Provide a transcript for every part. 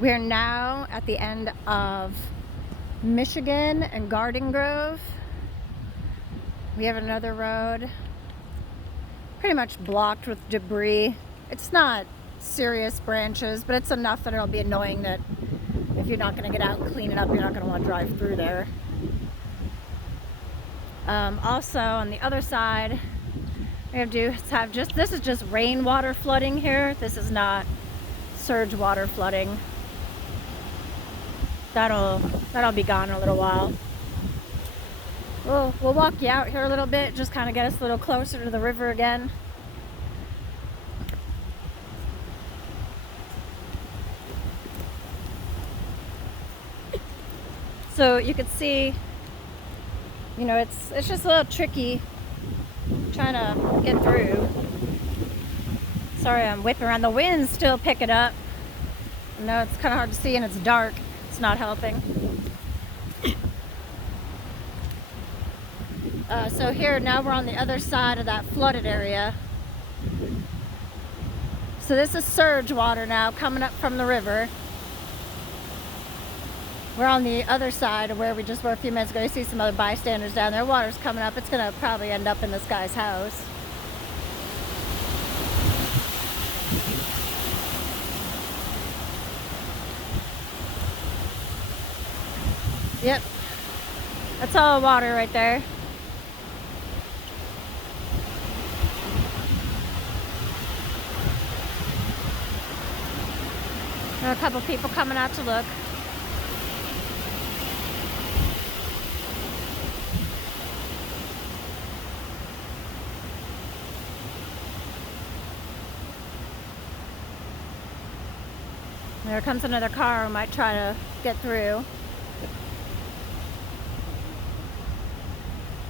We're now at the end of Michigan and Garden Grove. We have another road pretty much blocked with debris. It's not serious branches, but it's enough that it'll be annoying that if you're not going to get out and clean it up, you're not going to want to drive through there. Also on the other side, we have this is just rainwater flooding here. This is not surge water flooding. That'll be gone in a little while. We'll walk you out here a little bit, just kind of get us a little closer to the river again. So you can see, you know, it's just a little tricky trying to get through. Sorry, I'm whipping around. The wind's still picking up. I know it's kind of hard to see and it's dark. It's not helping. So here, now we're on the other side of that flooded area. So this is surge water now coming up from the river. We're on the other side of where we just were a few minutes ago. You see some other bystanders down there. Water's coming up. It's going to probably end up in this guy's house. Yep. That's all water right there. There are a couple people coming out to look. There comes another car who might try to get through.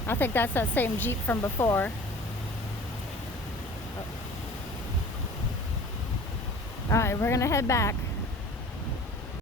I think that's that same Jeep from before. All right, we're gonna head back.